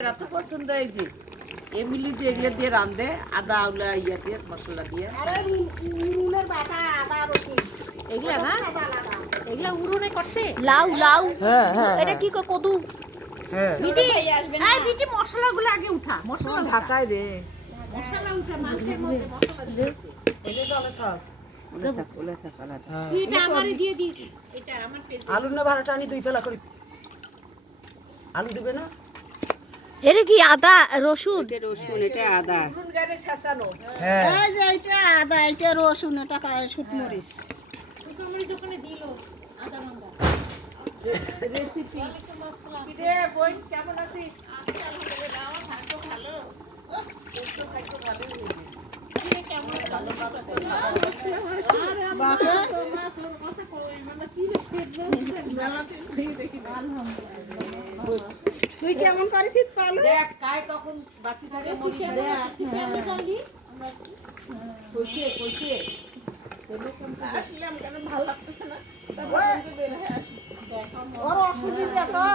এরা তো পছন্দ এই যে এমনি যে এগুলো দিয়ে রান্ধে আদা আউলা ইয়া দিয়ে মশলা দিয়ে এগুলা না এগুলা উড়নে করছে লাউ লাউ এটা কি কদু বিটি এই বিটি মশলাগুলো আগে উঠা মশলা ঢাকায় রে মশলা উঠা মাংসের মধ্যে মশলা দিয়েছে এটা চলে থাক ওলে থাক এটা আমারে দিয়ে দিস এটা আমার পেজ আলু না ভাড়াটা আনি দুই পেলা করি আলু দিবে না এর কি আদা রসুন এটা রসুন এটা আদা রসুন গারে ছাসানো এই যে এটা আদা এটা রসুন এটা শুকমরিচ শুকমরিচ ওখানে দিল আদা মান্দা রেসিপি রে বোন কেমন আছিস তুই কেমন করেছিস পালো দেখ কাই কখন বাসি থাকে মরি কইছে কইছে আসলাম কেন ভালো লাগতেছে না তারপর বের হয়ে আসি ওর অসুবিধা তো